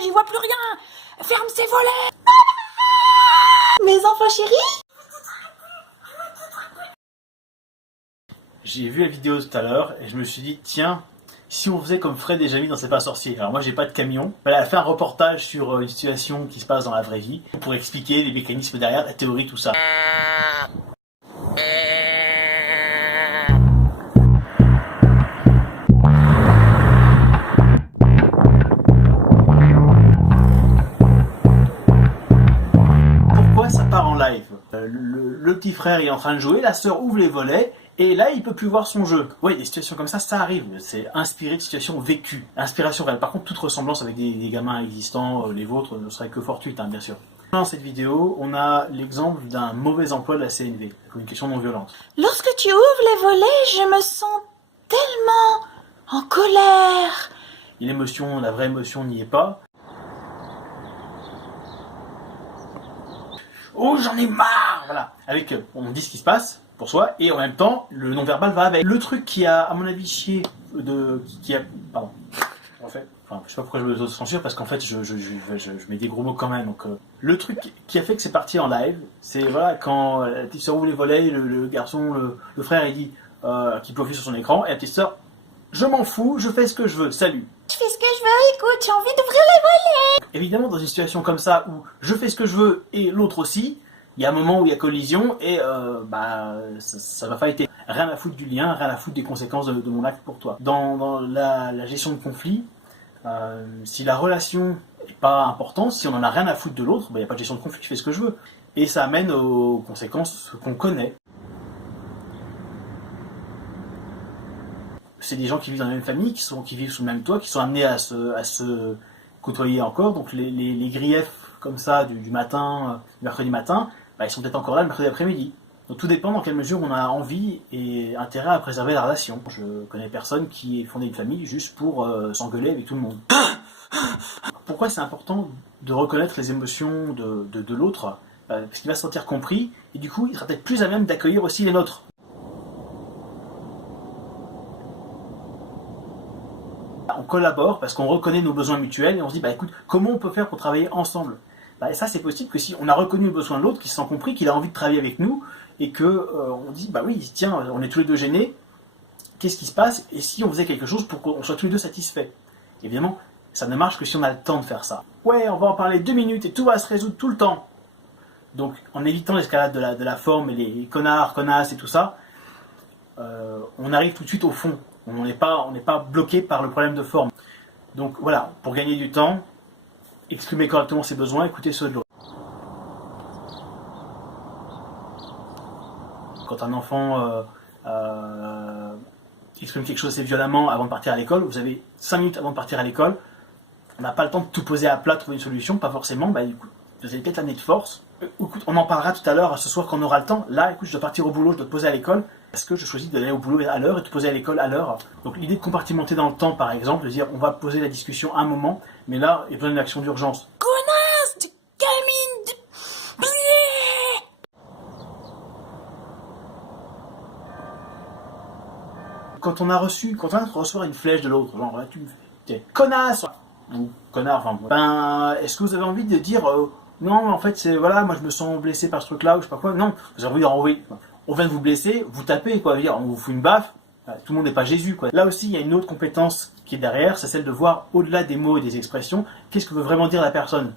J'y vois plus rien. Ferme ses volets. Mes enfants chéris? J'ai vu la vidéo tout à l'heure et je me suis dit, tiens, si on faisait comme Fred et Jamie dans C'est pas sorcier. Alors moi j'ai pas de camion. Elle a fait un reportage sur une situation qui se passe dans la vraie vie pour expliquer les mécanismes derrière, la théorie, tout ça. Pourquoi ça part en live? Le petit frère est en train de jouer, la sœur ouvre les volets. Et là, il peut plus voir son jeu. Oui, des situations comme ça arrive. C'est inspiré de situations vécues. Inspiration réelle. Par contre, toute ressemblance avec des gamins existants, les vôtres, ne serait que fortuite, hein, bien sûr. Dans cette vidéo, on a l'exemple d'un mauvais emploi de la CNV, la communication non violente. Lorsque tu ouvres les volets, je me sens tellement en colère. Et l'émotion, la vraie émotion n'y est pas. Oh, j'en ai marre! Voilà. Avec, on dit ce qui se passe pour soi, et en même temps, le non-verbal va avec. Le truc qui a, à mon avis, chier pardon. En fait, enfin, je sais pas pourquoi je me censure, parce qu'en fait, je mets des gros mots quand même. Donc, le truc qui a fait que c'est parti en live, c'est, voilà, quand la petite sœur ouvre les volets, le garçon, le frère, il dit, qu'il profite sur son écran, et la petite sœur, je m'en fous, je fais ce que je veux, salut. Je fais ce que je veux, écoute, j'ai envie d'ouvrir les volets. Évidemment, dans une situation comme ça, où je fais ce que je veux, et l'autre aussi, il y a un moment où il y a collision et ça va pas être rien à foutre du lien, rien à foutre des conséquences de mon acte pour toi. Dans la gestion de conflit, si la relation n'est pas importante, si on en a rien à foutre de l'autre, il n'y a pas de gestion de conflit, je fais ce que je veux. Et ça amène aux conséquences qu'on connaît. C'est des gens qui vivent dans la même famille, qui vivent sous le même toit, qui sont amenés à se côtoyer encore. Donc les griefs comme ça du matin, du mercredi matin, ils sont peut-être encore là le mercredi après-midi. Donc tout dépend dans quelle mesure on a envie et intérêt à préserver la relation. Je connais personne qui ait fondé une famille juste pour s'engueuler avec tout le monde. Pourquoi c'est important de reconnaître les émotions de l'autre? Parce qu'il va se sentir compris et du coup il sera peut-être plus à même d'accueillir aussi les nôtres. On collabore parce qu'on reconnaît nos besoins mutuels et on se dit, écoute, comment on peut faire pour travailler ensemble? Et ça, c'est possible que si on a reconnu le besoin de l'autre, qu'il se sent compris, qu'il a envie de travailler avec nous, et que on dit, oui, tiens, on est tous les deux gênés, qu'est-ce qui se passe? Et si on faisait quelque chose pour qu'on soit tous les deux satisfaits? Évidemment, ça ne marche que si on a le temps de faire ça. Ouais, on va en parler 2 minutes et tout va se résoudre tout le temps. Donc, en évitant l'escalade de la forme et les connards, connasses et tout ça, on arrive tout de suite au fond. On n'est pas bloqué par le problème de forme. Donc voilà, pour gagner du temps, exprimer correctement ses besoins, écouter ceux de l'autre. Quand un enfant exprime quelque chose assez violemment avant de partir à l'école, vous avez 5 minutes avant de partir à l'école, on n'a pas le temps de tout poser à plat, trouver une solution, pas forcément, écoute, vous avez peut-être l'année de force. Écoute, on en parlera tout à l'heure, ce soir quand on aura le temps. Là, écoute, je dois partir au boulot, je dois te poser à l'école. Est-ce que je choisis d'aller au boulot à l'heure et de te poser à l'école à l'heure? Donc l'idée de compartimenter dans le temps, par exemple, de dire on va poser la discussion à un moment, mais là, il y a besoin d'une action d'urgence. Connasse de gamine de... Quand on a recevoir une flèche de l'autre, genre, tu me fais connasse ou connard, enfin, est-ce que vous avez envie de dire non, en fait, c'est voilà, moi je me sens blessé par ce truc-là, ou je sais pas quoi. Non, vous avez envie de renvoyer. On vient de vous blesser, vous tapez, quoi. On vous fout une baffe. Tout le monde n'est pas Jésus, quoi. Là aussi, il y a une autre compétence qui est derrière, c'est celle de voir au-delà des mots et des expressions, qu'est-ce que veut vraiment dire la personne.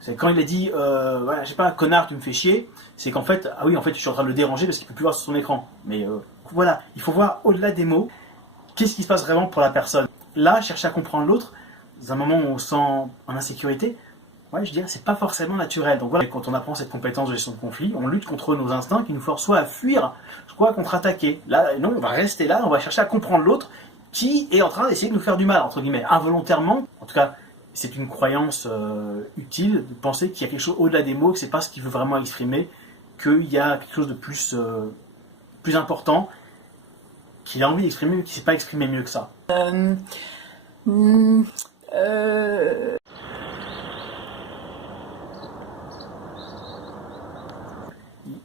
C'est quand il a dit, voilà, je sais pas, connard, tu me fais chier, c'est qu'en fait, ah oui, en fait, je suis en train de le déranger parce qu'il peut plus voir sur son écran. Mais voilà, il faut voir au-delà des mots, qu'est-ce qui se passe vraiment pour la personne. Là, chercher à comprendre l'autre, dans un moment où on se sent en insécurité, ouais, je dirais, c'est pas forcément naturel. Donc voilà, quand on apprend cette compétence de gestion de conflit, on lutte contre nos instincts qui nous forcent soit à fuir, soit à contre-attaquer. Là, non, on va rester là, on va chercher à comprendre l'autre qui est en train d'essayer de nous faire du mal, entre guillemets, involontairement. En tout cas, c'est une croyance utile de penser qu'il y a quelque chose au-delà des mots, que c'est pas ce qu'il veut vraiment exprimer, qu'il y a quelque chose de plus important, qu'il a envie d'exprimer, mais qui ne sait pas exprimer mieux que ça.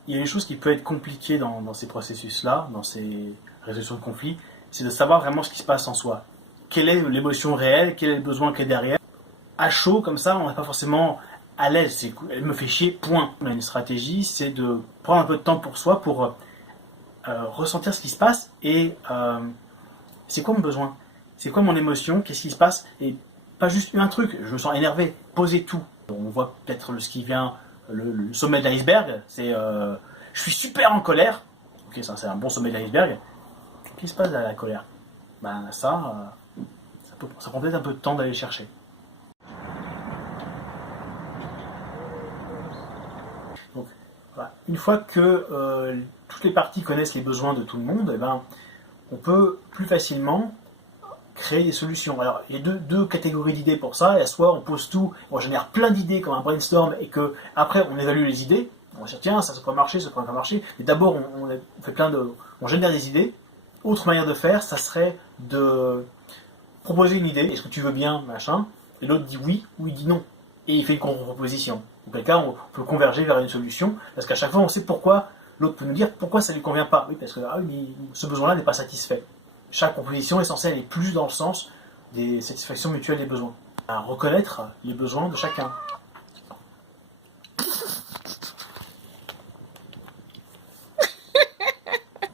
Il y a une chose qui peut être compliquée dans ces processus-là, dans ces résolutions de conflits, c'est de savoir vraiment ce qui se passe en soi. Quelle est l'émotion réelle, quel est le besoin qui est derrière. à chaud comme ça, on n'est pas forcément à l'aise. Elle me fait chier, point. On a une stratégie, c'est de prendre un peu de temps pour soi, pour ressentir ce qui se passe et c'est quoi mon besoin, c'est quoi mon émotion, qu'est-ce qui se passe, et pas juste un truc, je me sens énervé, posez tout. On voit peut-être ce qui vient, le sommet de l'iceberg, c'est je suis super en colère, ok, ça c'est un bon sommet de l'iceberg. Qu'est-ce qui se passe à la colère? Ben ça prend peut-être un peu de temps d'aller le chercher. Donc, voilà. Une fois que toutes les parties connaissent les besoins de tout le monde, eh ben, on peut plus facilement créer des solutions. Alors, il y a deux catégories d'idées pour ça. Il y a soit on pose tout, on génère plein d'idées comme un brainstorm et que après on évalue les idées. On va se dire tiens, ça pourrait marcher, ça pourrait pas marcher. Mais d'abord on fait on génère des idées. Autre manière de faire, ça serait de proposer une idée. Est-ce que tu veux bien, machin? Et l'autre dit oui ou il dit non. Et il fait une contre-proposition. Auquel cas, on peut converger vers une solution, parce qu'à chaque fois, on sait pourquoi l'autre peut nous dire pourquoi ça ne lui convient pas. Oui, parce que ce besoin-là n'est pas satisfait. Chaque proposition est censée aller plus dans le sens des satisfactions mutuelles des besoins. À reconnaître les besoins de chacun.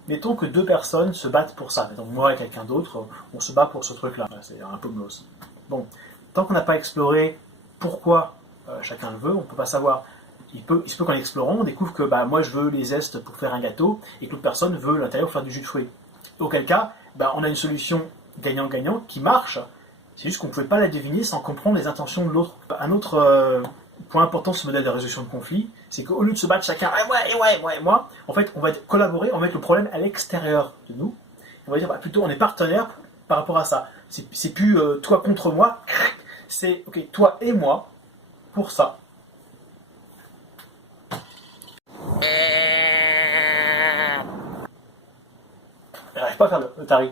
Mettons que deux personnes se battent pour ça. Donc moi et quelqu'un d'autre, on se bat pour ce truc-là. C'est un peu glos. Bon, tant qu'on n'a pas exploré pourquoi chacun le veut, on ne peut pas savoir. Il se peut qu'en explorant, on découvre que moi je veux les zestes pour faire un gâteau et que l'autre personne veut l'intérieur pour faire du jus de fruits. Auquel cas, on a une solution gagnant-gagnant qui marche. C'est juste qu'on ne pouvait pas la deviner sans comprendre les intentions de l'autre. Un autre point important de ce modèle de résolution de conflit, c'est qu'au lieu de se battre chacun, moi et moi, en fait, on va collaborer, on va mettre le problème à l'extérieur de nous. On va dire plutôt on est partenaires par rapport à ça. C'est plus toi contre moi, c'est ok, toi et moi pour ça. J'arrive pas à faire le tari.